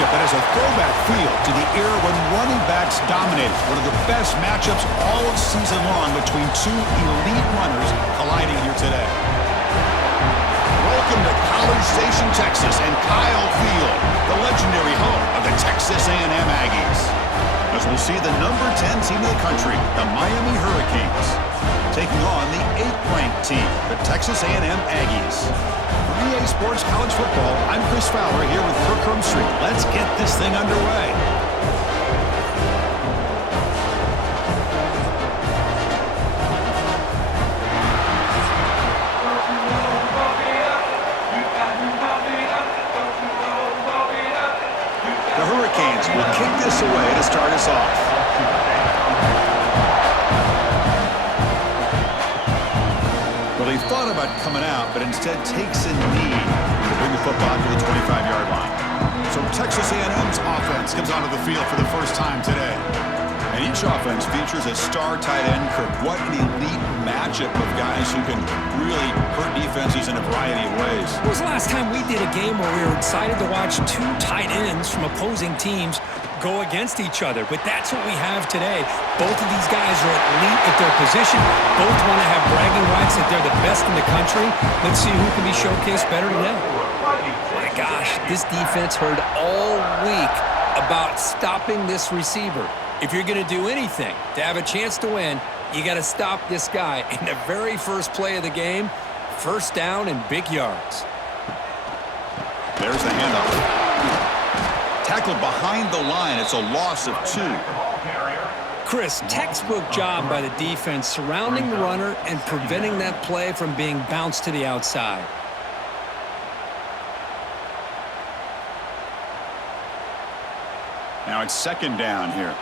matchup that has a throwback feel to the era when running backs dominated. One of the best matchups all season long between two elite runners colliding here today. Welcome to College Station, Texas, and Kyle Field, the legendary home of the Texas A&M Aggies. As we'll see the number 10 team in the country, the Miami Hurricanes, taking on the 8th-ranked team, the Texas A&M Aggies. For EA Sports College Football, I'm Chris Fowler here with Kirk Street. Let's get this thing underway. The Hurricanes will kick this away to start us off. Well, he thought about coming out, but instead takes a knee to bring the football to the 25-yard line. So Texas A&M's offense comes onto the field for the first time today. And each offense features a star tight end, Kirk. What an elite matchup of guys who can really hurt defenses in a variety of ways. When was the last time we did a game where we were excited to watch two tight ends from opposing teams go against each other? But that's what we have today. Both of these guys are elite at their position. Both want to have bragging rights that they're the best in the country. Let's see who can be showcased better today. My gosh, this defense heard all week about stopping this receiver. If you're going to do anything to have a chance to win, you got to stop this guy. In the very first play of the game, first down and big yards. There's the handoff. Tackled behind the line. It's a loss of 2. Chris, textbook job by the defense surrounding the runner and preventing that play from being bounced to the outside. Now it's second down here.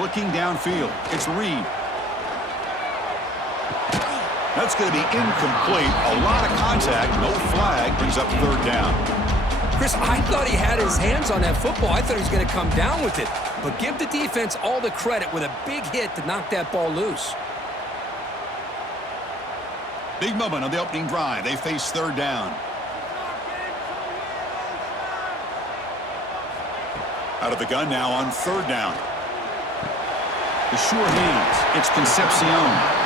Looking downfield, it's Reed. That's going to be incomplete. A lot of contact, no flag, brings up third down. Chris, I thought he had his hands on that football. I thought he was going to come down with it. But give the defense all the credit with a big hit to knock that ball loose. Big moment on the opening drive. They face third down. Out of the gun now on third down. The sure hands. It's Concepcion.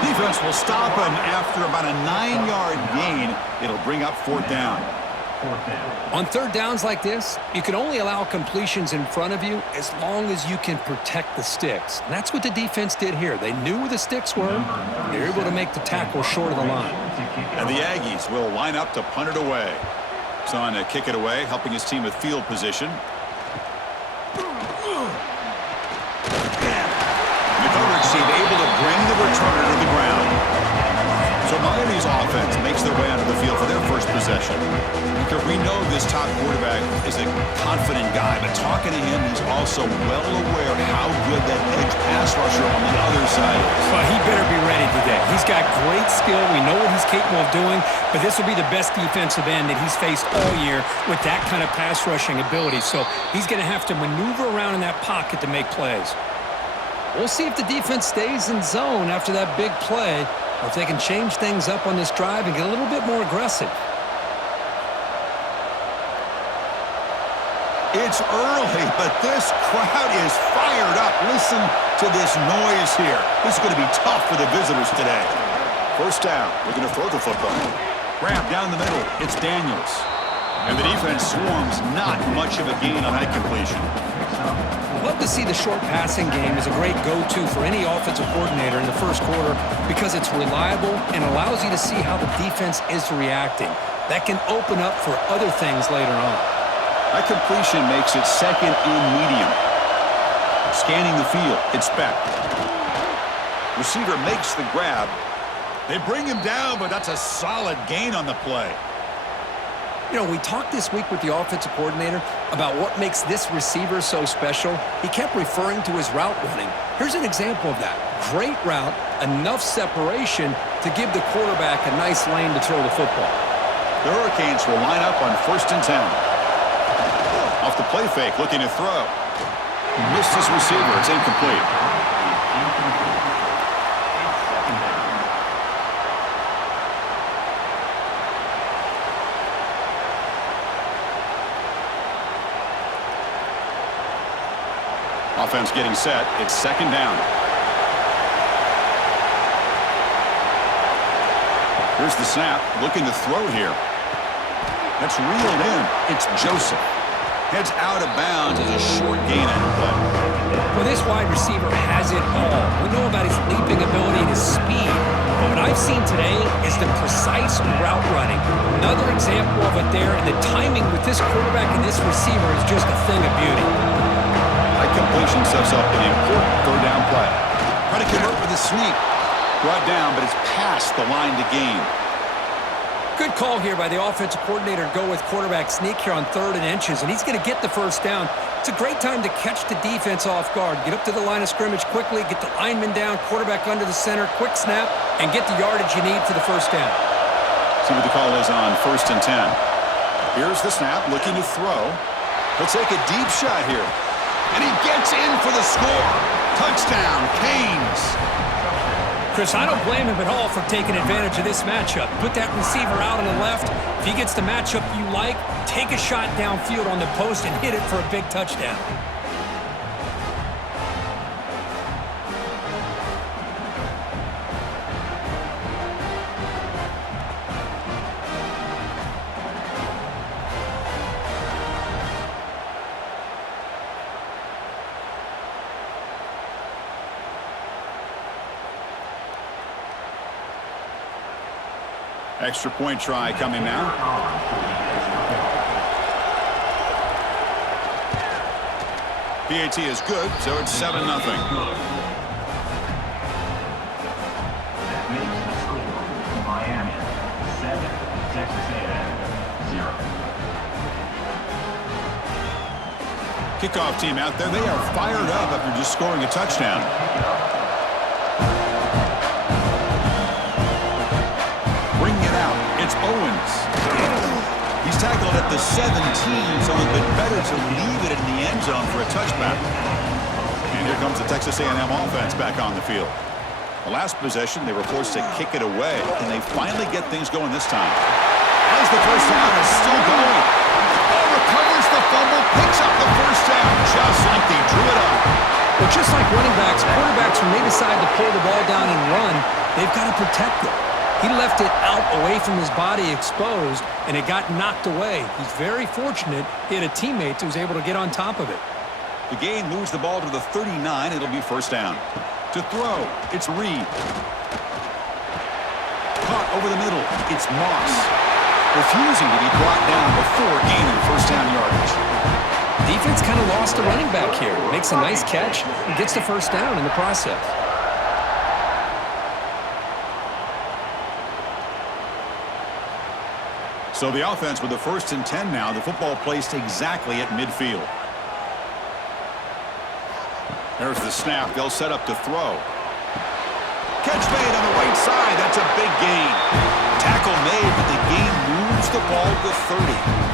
Defense will stop him after about a 9-yard gain. It'll bring up fourth down. On third downs like this, you can only allow completions in front of you as long as you can protect the sticks. And that's what the defense did here. They knew where the sticks were. They were able to make the tackle short of the line. And the Aggies will line up to punt it away. Son to kick it away, helping his team with field position. Seem able to bring the returner to the ground. So Miami's offense makes their way onto the field for their first possession. Because we know this top quarterback is a confident guy, but talking to him, he's also well aware how good that edge pass rusher on the other side is. Well, he better be ready today. He's got great skill. We know what he's capable of doing, but this will be the best defensive end that he's faced all year with that kind of pass rushing ability. So he's going to have to maneuver around in that pocket to make plays. We'll see if the defense stays in zone after that big play, or if they can change things up on this drive and get a little bit more aggressive. It's early, but this crowd is fired up. Listen to this noise here. This is going to be tough for the visitors today. First down. We're going to throw the football. Grab down the middle. It's Daniels. And the defense swarms not much of a gain on that completion. Love to see the short passing game as a great go-to for any offensive coordinator in the first quarter because it's reliable and allows you to see how the defense is reacting. That can open up for other things later on. That completion makes it second and medium. Scanning the field, it's Beck. Receiver makes the grab. They bring him down, but that's a solid gain on the play. You know, we talked this week with the offensive coordinator about what makes this receiver so special. He kept referring to his route running. Here's an example of that. Great route, enough separation to give the quarterback a nice lane to throw the football. The Hurricanes will line up on 1st and 10. Off the play fake, looking to throw. Missed his receiver. It's incomplete. Offense getting set. It's second down. Here's the snap. Looking to throw here. That's reeled in. It's Joseph. Heads out of bounds as a short gain on the play. Well, this wide receiver has it all. We know about his leaping ability and his speed. But what I've seen today is the precise route running. Another example of it there, and the timing with this quarterback and this receiver is just a thing of beauty. That completion sets up an important third down play. Try to convert with a sweep. Brought down, but it's past the line to gain. Good call here by the offensive coordinator to go with quarterback sneak here on 3rd and inches, and he's going to get the first down. It's a great time to catch the defense off guard. Get up to the line of scrimmage quickly, get the lineman down, quarterback under the center, quick snap, and get the yardage you need for the first down. See what the call is on 1st and 10. Here's the snap, looking to throw. He'll take a deep shot here. And he gets in for the score. Touchdown, Canes. Chris, I don't blame him at all for taking advantage of this matchup. Put that receiver out on the left. If he gets the matchup you like, take a shot downfield on the post and hit it for a big touchdown. Extra point try coming now. PAT is good, so it's 7-0. That makes the score Miami 7, Texas A&M 0. Kickoff team out there. They are fired up after just scoring a touchdown. It's Owens. He's tackled at the 17, so it's been better to leave it in the end zone for a touchback. And here comes the Texas A&M offense back on the field. The last possession, they were forced to kick it away. Can they finally get things going this time? As the first down is still going. Oh, recovers the fumble, picks up the first down, just like they drew it up. Well, just like running backs, quarterbacks, when they decide to pull the ball down and run, they've got to protect it. He left it out away from his body exposed, and it got knocked away. He's very fortunate he had a teammate who was able to get on top of it. The gain moves the ball to the 39. It'll be first down. To throw, it's Reed. Caught over the middle, it's Moss. Refusing to be brought down before gaining first down yardage. Defense kind of lost a running back here. Makes a nice catch and gets the first down in the process. So the offense with the 1st and 10 now. The football placed exactly at midfield. There's the snap. They'll set up to throw. Catch made on the right side. That's a big gain. Tackle made, but the gain moves the ball to 30.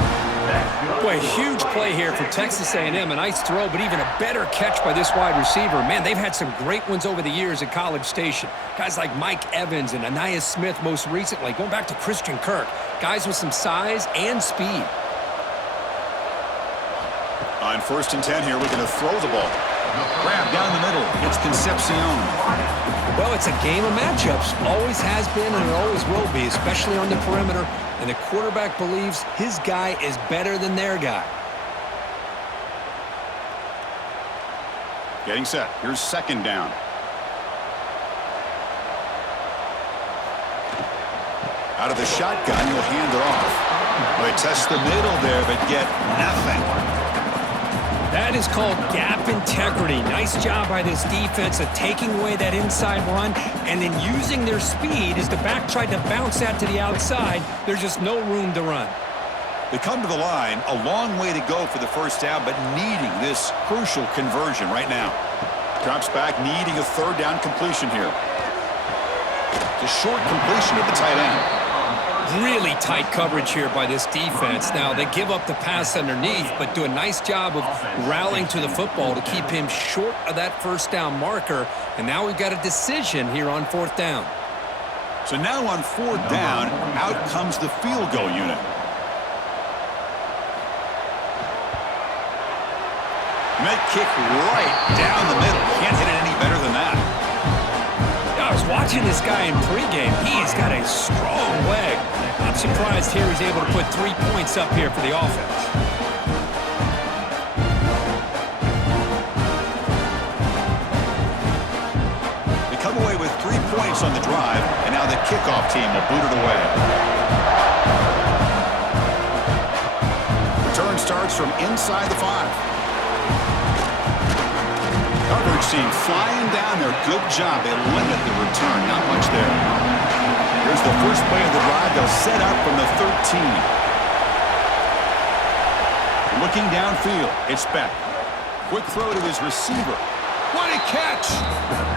Boy, huge play here for Texas A&M. A nice throw, but even a better catch by this wide receiver. Man, they've had some great ones over the years at College Station. Guys like Mike Evans and Anais Smith most recently, going back to Christian Kirk. Guys with some size and speed. On 1st and 10 here, looking to throw the ball. Grab down the middle. It's Concepcion. Well, it's a game of matchups. Always has been and it always will be, especially on the perimeter. And the quarterback believes his guy is better than their guy. Getting set. Here's second down. Out of the shotgun, he'll hand it off. They test the middle there, but get nothing. That is called gap integrity. Nice job by this defense of taking away that inside run and then using their speed as the back tried to bounce that to the outside. There's just no room to run. They come to the line, a long way to go for the first down, but needing this crucial conversion right now. Drops back, needing a third down completion here. It's a short completion at the tight end. Really tight coverage here by this defense. Now, they give up the pass underneath, but do a nice job of rallying to the football to keep him short of that first down marker. And now we've got a decision here on 4th down. So now on 4th down, out comes the field goal unit. And that kick right down the middle. Can't hit it any better than that. I was watching this guy in pregame. He's got a strong leg. Not surprised here he's able to put 3 points up here for the offense. They come away with 3 points on the drive, and now the kickoff team will boot it away. Return starts from inside the 5. Coverage team flying down there. Good job. They limit the return. Not much there. Here's the first play of the drive. They'll set up from the 13. Looking downfield. It's Beck. Quick throw to his receiver. What a catch!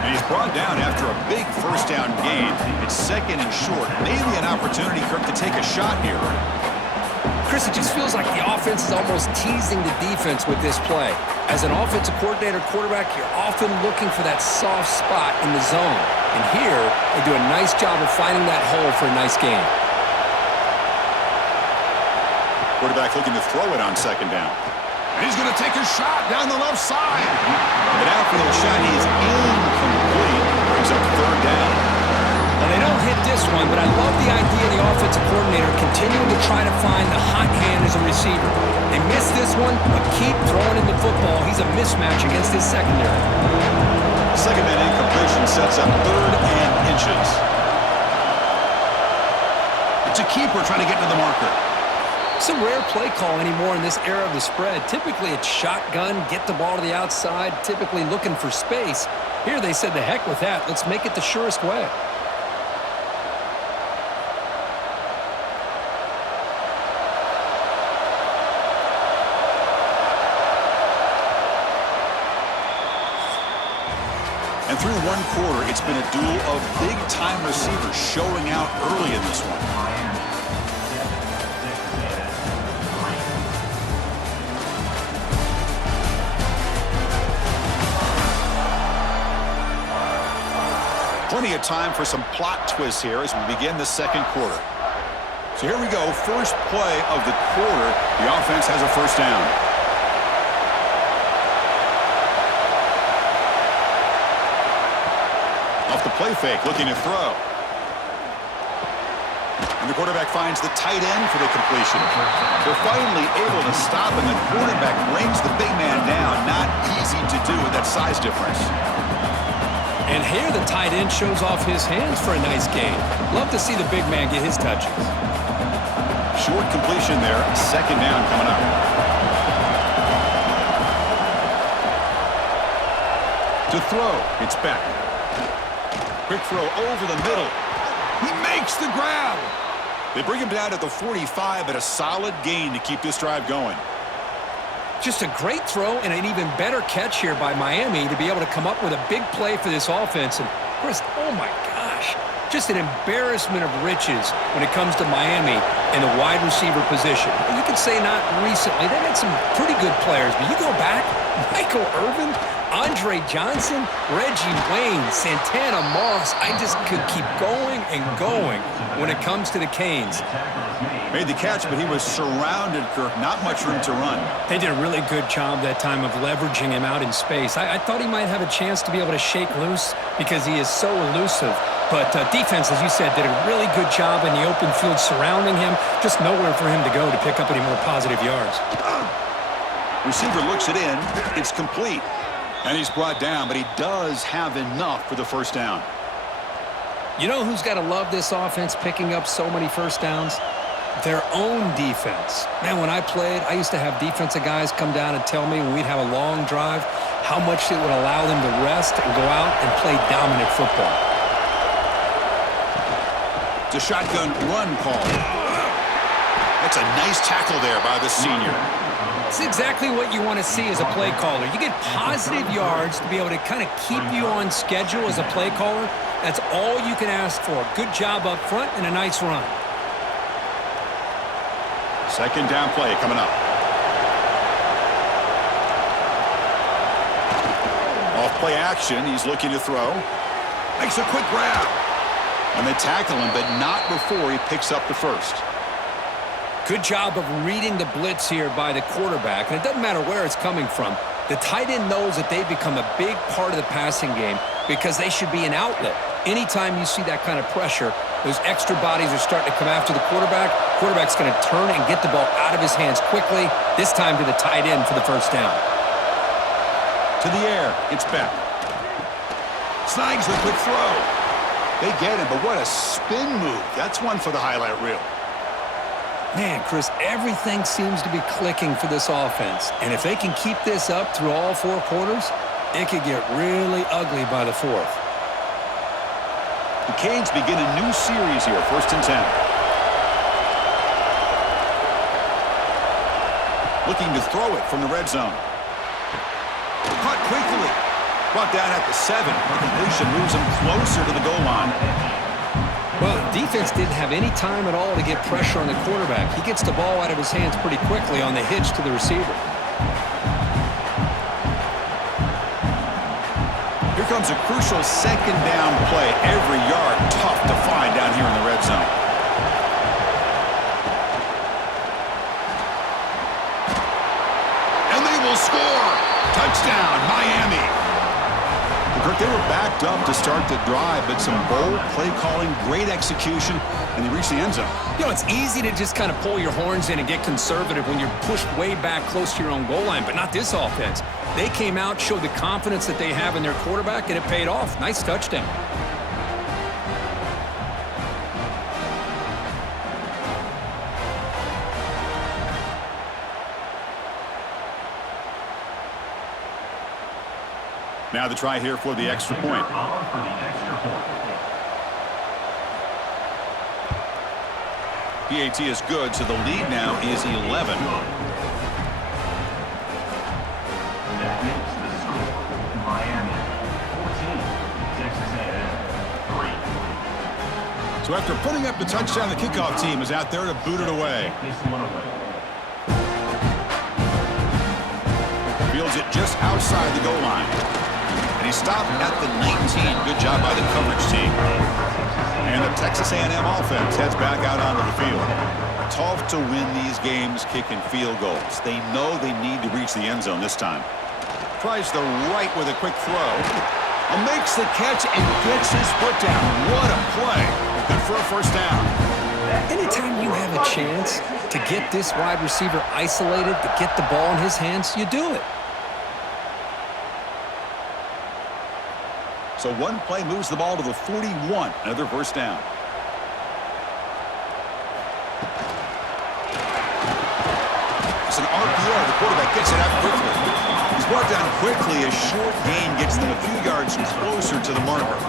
And he's brought down after a big first down gain. It's second and short. Maybe an opportunity, Kirk, to take a shot here. Chris, it just feels like the offense is almost teasing the defense with this play. As an offensive coordinator, quarterback, you're often looking for that soft spot in the zone. And here, they do a nice job of finding that hole for a nice gain. Quarterback looking to throw it on second down. And he's going to take a shot down the left side. The downfield shot is incomplete. Brings up third down. Well, they don't hit this one, but I love the idea of the offensive coordinator continuing to try to find the hot hand as a receiver. They missed this one, but keep throwing in the football. He's a mismatch against his secondary. Second and incompletion sets up third and inches. It's a keeper trying to get to the marker. Some rare play call anymore in this era of the spread. Typically, it's shotgun, get the ball to the outside, typically looking for space. Here they said, the heck with that. Let's make it the surest way. And through one quarter, it's been a duel of big-time receivers showing out early in this one. Plenty of time for some plot twists here as we begin the second quarter. So here we go, first play of the quarter. The offense has a first down. Off the play fake, looking to throw. And the quarterback finds the tight end for the completion. They're finally able to stop, and the quarterback brings the big man down. Not easy to do with that size difference. And here the tight end shows off his hands for a nice gain. Love to see the big man get his touches. Short completion there. Second down coming up. To throw, it's Beck. Quick throw over the middle. He makes the grab. They bring him down at the 45, but a solid gain to keep this drive going. Just a great throw and an even better catch here by Miami to be able to come up with a big play for this offense. And, Chris, oh my gosh, just an embarrassment of riches when it comes to Miami and the wide receiver position. You could say not recently. They had some pretty good players, but you go back, Michael Irvin, Andre Johnson, Reggie Wayne, Santana Moss. I just could keep going and going when it comes to the Canes. Made the catch, but he was surrounded, Kirk. Not much room to run. They did a really good job that time of leveraging him out in space. I thought he might have a chance to be able to shake loose because he is so elusive. But defense, as you said, did a really good job in the open field surrounding him. Just nowhere for him to go to pick up any more positive yards. Receiver looks it in. It's complete. And he's brought down, but he does have enough for the first down. You know who's got to love this offense picking up so many first downs? Their own defense. Man, when I played, I used to have defensive guys come down and tell me when we'd have a long drive how much it would allow them to rest and go out and play dominant football. It's a shotgun run call. That's a nice tackle there by the senior. It's exactly what you want to see as a play caller. You get positive yards to be able to kind of keep you on schedule as a play caller. That's all you can ask for. Good job up front and a nice run. Second down play coming up. Off play action. He's looking to throw. Makes a quick grab. And they tackle him, but not before he picks up the first. Good job of reading the blitz here by the quarterback. And it doesn't matter where it's coming from. The tight end knows that they become a big part of the passing game because they should be an outlet. Anytime you see that kind of pressure, those extra bodies are starting to come after the quarterback. Quarterback's going to turn and get the ball out of his hands quickly, this time to the tight end for the first down. To the air, it's Beck. Snags the quick throw. They get it, but what a spin move. That's one for the highlight reel. Man, Chris, everything seems to be clicking for this offense. And if they can keep this up through all 4 quarters, it could get really ugly by the 4th. The Canes begin a new series here, 1st and 10. Looking to throw it from the red zone. Caught quickly. Brought down at the 7. The completion moves him closer to the goal line. Well, defense didn't have any time at all to get pressure on the quarterback. He gets the ball out of his hands pretty quickly on the hitch to the receiver. Here comes a crucial 2nd down play. Every yard tough to find down here in the red zone. And they will score. Touchdown, Miami. Kirk, they were backed up to start the drive, but some bold play calling, great execution, and they reached the end zone. You know, it's easy to just kind of pull your horns in and get conservative when you're pushed way back close to your own goal line, but not this offense. They came out, showed the confidence that they have in their quarterback, and it paid off. Nice touchdown. Now the try here for the extra point. PAT is good, so the lead now is 11. That makes the score Miami 14, Texas A&M 3. So after putting up the touchdown, the kickoff team is out there to boot it away. This one away. Fields it just outside the goal line. And he stopped at the 19. Good job by the coverage team. And the Texas A&M offense heads back out onto the field. Tough to win these games kicking field goals. They know they need to reach the end zone this time. Tries the right with a quick throw. And makes the catch and gets his foot down. What a play. Good for a first down. Anytime you have a chance to get this wide receiver isolated, to get the ball in his hands, you do it. So one play moves the ball to the 41. Another first down. It's an RPO. The quarterback gets it out quickly. He's brought down quickly. A short gain gets them a few yards closer to the marker.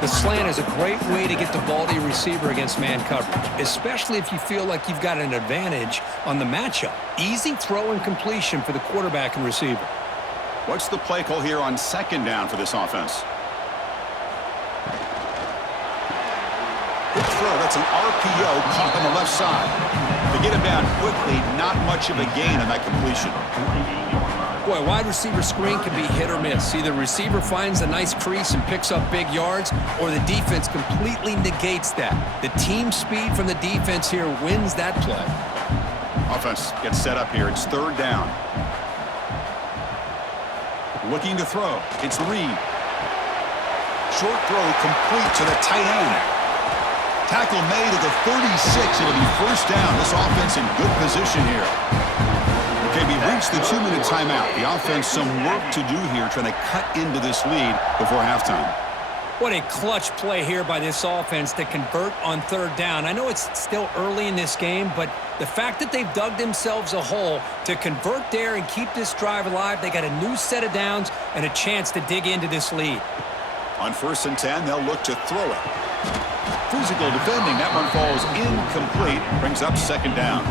The slant is a great way to get the ball to your receiver against man coverage, especially if you feel like you've got an advantage on the matchup. Easy throw and completion for the quarterback and receiver. What's the play call here on 2nd down for this offense? Good throw. That's an RPO caught on the left side. They get him down quickly. Not much of a gain on that completion. Boy, wide receiver screen can be hit or miss. Either receiver finds a nice crease and picks up big yards, or the defense completely negates that. The team speed from the defense here wins that play. Offense gets set up here. It's 3rd down. Looking to throw. It's Reed. Short throw complete to the tight end. Tackle made at the 36. It'll be first down. This offense in good position here. Okay, we've reached the 2-minute timeout. The offense some work to do here trying to cut into this lead before halftime. What a clutch play here by this offense to convert on 3rd down. I know it's still early in this game, but the fact that they've dug themselves a hole to convert there and keep this drive alive, they got a new set of downs and a chance to dig into this lead. On 1st and 10, they'll look to throw it. Physical defending. That one falls incomplete. Brings up 2nd down.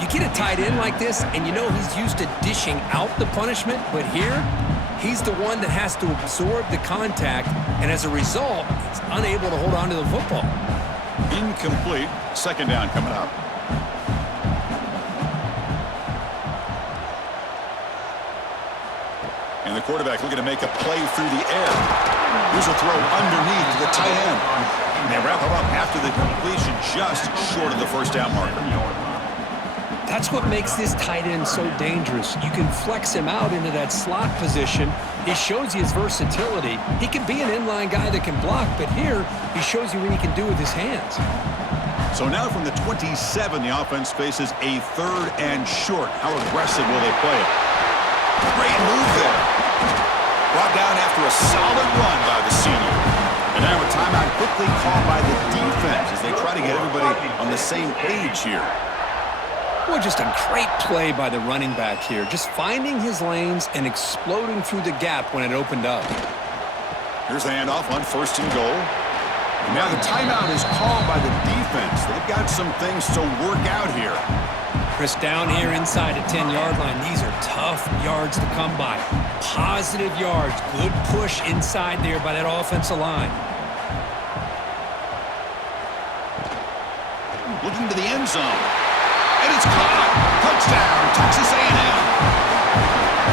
You get a tight end like this, and you know he's used to dishing out the punishment, but here, he's the one that has to absorb the contact, and as a result, he's unable to hold on to the football. Incomplete. 2nd down coming up. And the quarterback looking to make a play through the air. Here's a throw underneath to the tight end. And they wrap him up after the completion just short of the first down marker. That's what makes this tight end so dangerous. You can flex him out into that slot position. He shows you his versatility. He can be an inline guy that can block, but here he shows you what he can do with his hands. So now from the 27, the offense faces a 3rd and short. How aggressive will they play it? Great move there. Brought down after a solid run by the senior. And now a timeout quickly called by the defense as they try to get everybody on the same page here. Boy, just a great play by the running back here. Just finding his lanes and exploding through the gap when it opened up. Here's the handoff on 1st and goal. And now the timeout is called by the defense. They've got some things to work out here. Chris, down here inside the 10-yard line, these are tough yards to come by. Positive yards, good push inside there by that offensive line. Looking to the end zone. And it's caught. Touchdown, Texas A&M.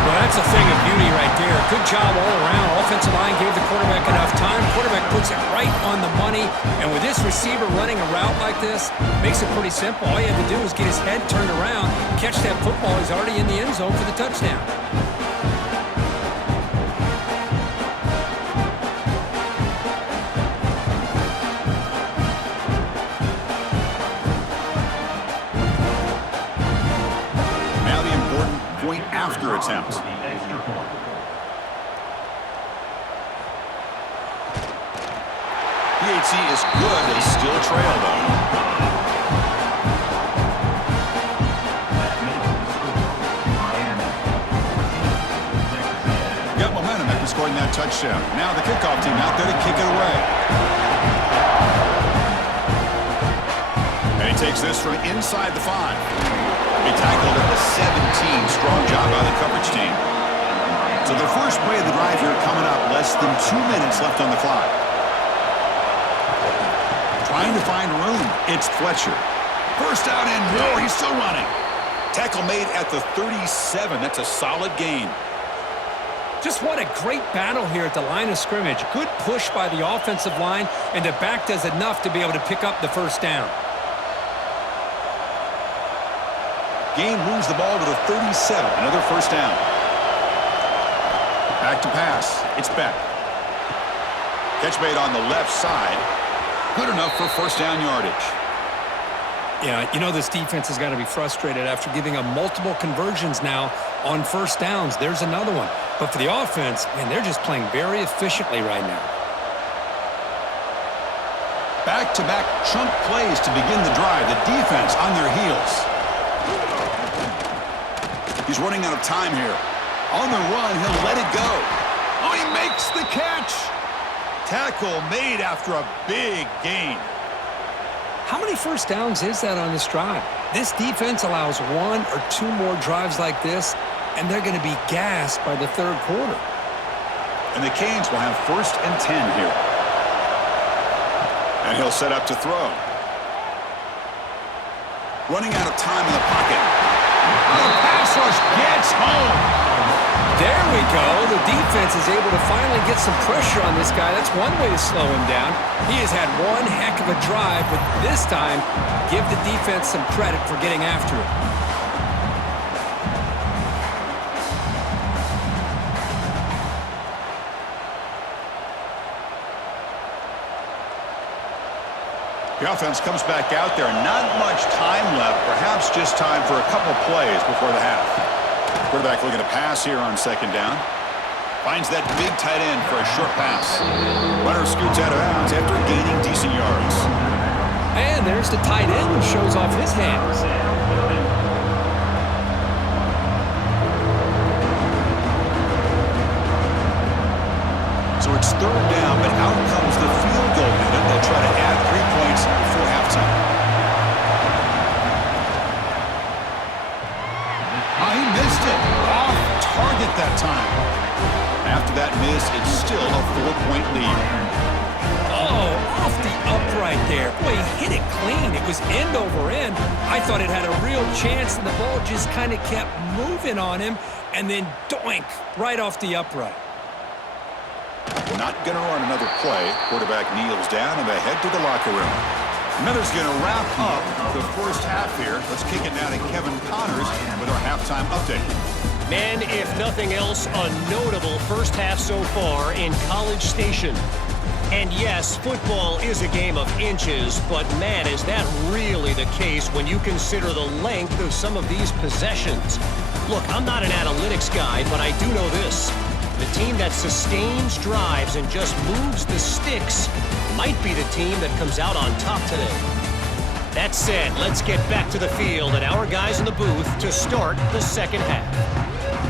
Well, that's a thing of beauty right there. Good job all around. Offensive line gave the quarterback enough time. Quarterback puts it right on the money. And with this receiver running a route like this, makes it pretty simple. All you have to do is get his head turned around, catch that football. He's already in the end zone for the touchdown. After attempt. PHC is good. They still trail, though. Got momentum after scoring that touchdown. Now the kickoff team out there to kick it away. And he takes this from inside the 5. He tackled at the 17. Strong job by the coverage team. So the first play of the drive here coming up. Less than 2 minutes left on the clock. Trying to find room. It's Fletcher. First out and more. He's still running. Tackle made at the 37. That's a solid gain. Just what a great battle here at the line of scrimmage. Good push by the offensive line, and the back does enough to be able to pick up the first down. Gain moves the ball to the 37. Another first down. Back to pass. It's Beck. Catch made on the left side. Good enough for first down yardage. Yeah, you know this defense has got to be frustrated after giving up multiple conversions now on first downs. There's another one. But for the offense, man, they're just playing very efficiently right now. Back-to-back chunk plays to begin the drive. The defense on their heels. He's running out of time here. On the run, he'll let it go. Oh, he makes the catch. Tackle made after a big gain. How many first downs is that on this drive? This defense allows 1 or 2 more drives like this, and they're going to be gassed by the third quarter. And the Canes will have 1st and 10 here. And he'll set up to throw. Running out of time in the pocket. The pass rush gets home. There we go. The defense is able to finally get some pressure on this guy. That's one way to slow him down. He has had one heck of a drive, but this time, give the defense some credit for getting after it. The offense comes back out there. Not much time left. Perhaps just time for a couple plays before the half. Quarterback looking to pass here on second down. Finds that big tight end for a short pass. Runner scoots out of bounds after gaining decent yards. And there's the tight end who shows off his hands. So it's third down, but out comes the field goal unit. They'll try to add 3 points before halftime. He missed it. Off target that time. After that miss, it's still a 4-point lead. Oh, off the upright there. Boy, he hit it clean. It was end over end. I thought it had a real chance, and the ball just kind of kept moving on him, and then doink, right off the upright. Not going to run another play. Quarterback kneels down and they head to the locker room. Miller's going to wrap up the first half here. Let's kick it now to Kevin Connors with our halftime update. Man, if nothing else, a notable first half so far in College Station. And yes, football is a game of inches, but man, is that really the case when you consider the length of some of these possessions. Look, I'm not an analytics guy, but I do know this. The team that sustains drives and just moves the sticks might be the team that comes out on top today. That said, let's get back to the field and our guys in the booth to start the second half.